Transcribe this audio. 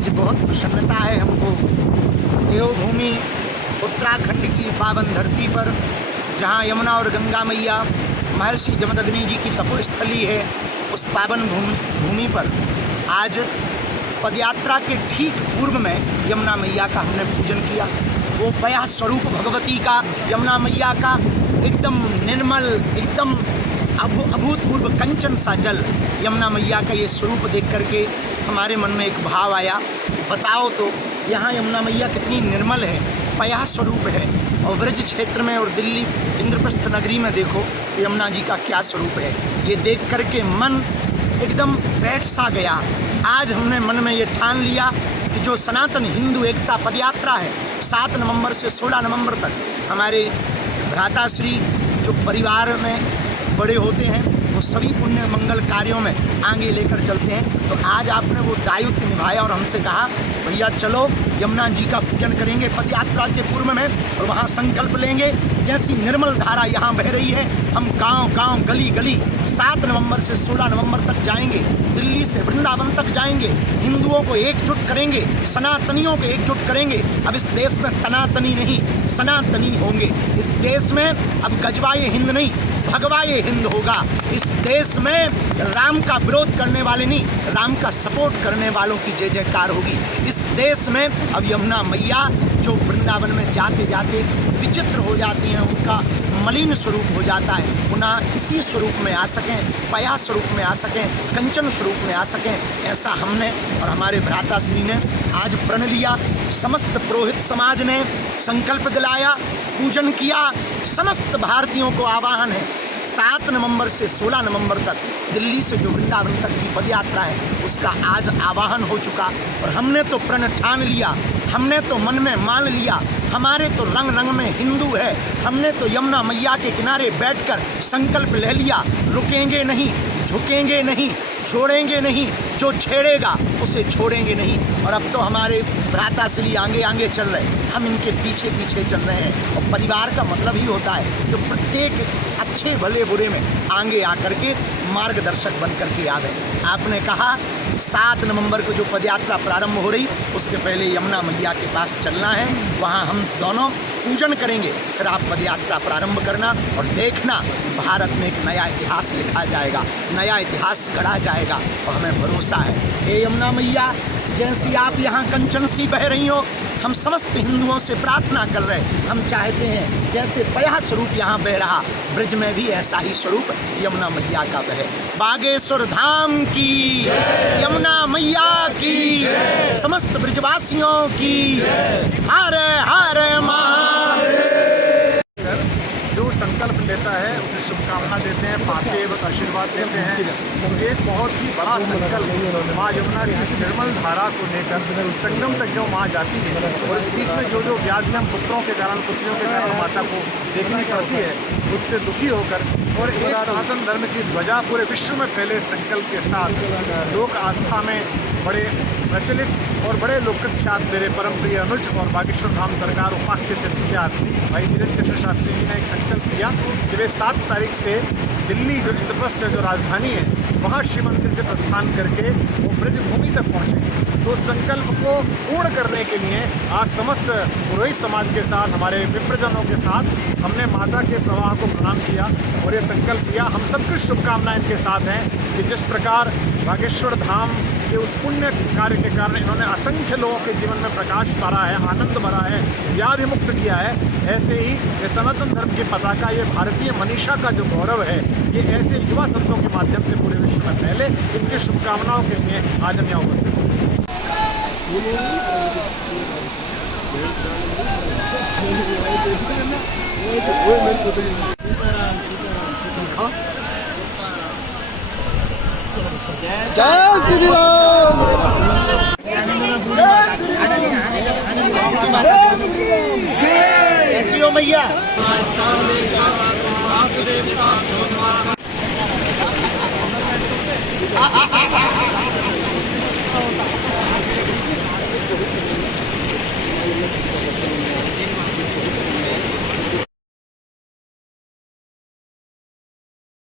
आज बहुत प्रसन्नता है हमको देवभूमि उत्तराखंड की पावन धरती पर, जहाँ यमुना और गंगा मैया महर्षि जमदग्नि जी की तपोस्थली है, उस पावन भूमि पर आज पदयात्रा के ठीक पूर्व में यमुना मैया का हमने पूजन किया। वो पया स्वरूप भगवती का, यमुना मैया का एकदम निर्मल, एकदम अभूतपूर्व कंचन सा जल, यमुना मैया का ये स्वरूप देख करके हमारे मन में एक भाव आया, बताओ तो यहाँ यमुना मैया कितनी निर्मल है, पया स्वरूप है। और ब्रज क्षेत्र में और दिल्ली इंद्रप्रस्थ नगरी में देखो यमुना जी का क्या स्वरूप है। ये देख करके मन एकदम बैठ सा गया। आज हमने मन में ये ठान लिया कि जो सनातन हिंदू एकता पदयात्रा है 7 नवंबर से 16 नवंबर तक, हमारे भ्राताश्री जो परिवार में बड़े होते हैं वो सभी पुण्य मंगल कार्यों में आगे लेकर चलते हैं। तो आज आपने वो दायित्व निभाया और हमसे कहा भैया चलो यमुना जी का पूजन करेंगे पदयात्रा के पूर्व में, और वहाँ संकल्प लेंगे जैसी निर्मल धारा यहाँ बह रही है, हम गांव-गांव, गली-गली 7 नवंबर से 16 नवंबर तक जाएंगे, दिल्ली से वृंदावन तक जाएंगे, हिंदुओं को एकजुट करेंगे, सनातनियों को एकजुट करेंगे। अब इस देश में तनातनी नहीं, सनातनी होंगे। इस देश में अब गजवाए हिंद नहीं, भगवाए हिंद होगा। इस देश में राम का विरोध करने वाले नहीं, राम का सपोर्ट करने वालों की जय जयकार होगी। इस देश में अब यमुना मैया जो वृंदावन में जाते जाते विचित्र हो जाती हैं, उनका मलिन स्वरूप हो जाता है, पुनः इसी स्वरूप में आ सकें, पया स्वरूप में आ सकें, कंचन स्वरूप में आ सकें, ऐसा हमने और हमारे भ्राताश्री ने आज प्रण लिया। समस्त पुरोहित समाज ने संकल्प दिलाया, पूजन किया। समस्त भारतीयों को आह्वान है 7 नवंबर से 16 नवंबर तक दिल्ली से जो वृंदावन तक की पदयात्रा है उसका आज आवाहन हो चुका। और हमने तो प्रण ठान लिया, हमने तो मन में मान लिया, हमारे तो रंग रंग में हिंदू है। हमने तो यमुना मैया के किनारे बैठकर संकल्प ले लिया, रुकेंगे नहीं, झुकेंगे नहीं, छोड़ेंगे नहीं, जो छेड़ेगा उसे छोड़ेंगे नहीं। और अब तो हमारे भ्राताश्री आगे आगे चल रहे हैं, हम इनके पीछे पीछे चल रहे हैं। और परिवार का मतलब ही होता है जो प्रत्येक अच्छे भले बुरे में आगे आकर के मार्गदर्शक बन करके आवे। आपने कहा 7 नवंबर को जो पदयात्रा प्रारंभ हो रही उसके पहले यमुना मैया के पास चलना है, वहाँ हम दोनों पूजन करेंगे, फिर आप पदयात्रा प्रारंभ करना और देखना भारत में एक नया इतिहास लिखा जाएगा, नया इतिहास गढ़ा जाएगा। और हमें भरोसा है हे यमुना मैया, जैसी आप यहाँ कंचन सी बह रही हो, हम समस्त हिंदुओं से प्रार्थना कर रहे हैं, हम चाहते हैं जैसे पया स्वरूप यहाँ बह रहा, ब्रज में भी ऐसा ही स्वरूप यमुना मैया का बहे। बागेश्वर धाम की, यमुना मैया की, समस्त ब्रजवासियों की हर हर महादेव। जो संकल्प लेता है उसे शुभकामना देते हैं, पार्थिव आशीर्वाद देते हैं। एक बहुत ही बड़ा संकल्प माँ यमुना की इस निर्मल धारा को लेकर संगम तक जो माँ जाती है, और इस बीच में जो व्याधियां पुत्रों के कारण, पुत्रियों के कारण माता को देखनी पड़ती है, उससे दुखी होकर और एक सनातन धर्म की ध्वजा पूरे विश्व में फैले संकल्प के साथ लोक आस्था में बड़े प्रचलित और बड़े लोकख्यात मेरे परम प्रिय अनुज और बागेश्वर धाम सरकार उपाख्य से विख्यात भाई धीरज कृष्ण शास्त्री जी ने एक संकल्प किया कि वे 7 तारीख से दिल्ली जो इंद्रप्रस्थ जो राजधानी है वहाँ शिव मंदिर से प्रस्थान करके वो ब्रज भूमि तक पहुँचे। तो संकल्प को पूर्ण करने के लिए आज समस्त पुरोहित समाज के साथ, हमारे विप्रजनों के साथ हमने माता के प्रवाह को प्रणाम किया और ये संकल्प किया। हम सबकी शुभकामनाएं इनके साथ हैं कि जिस प्रकार बागेश्वर धाम के उस पुण्य कार्य के कारण इन्होंने असंख्य लोगों के जीवन में प्रकाश भरा है, आनंद भरा है, व्याधि मुक्त किया है, ऐसे ही ये सनातन धर्म की पताका, ये भारतीय मनीषा का जो गौरव है, ये ऐसे युवा संतों के माध्यम से पूरे विश्व में फैले। इसकी शुभकामनाओं के लिए आज हम यहाँ उपस्थित जय श्री राम। कैसी हो मैया?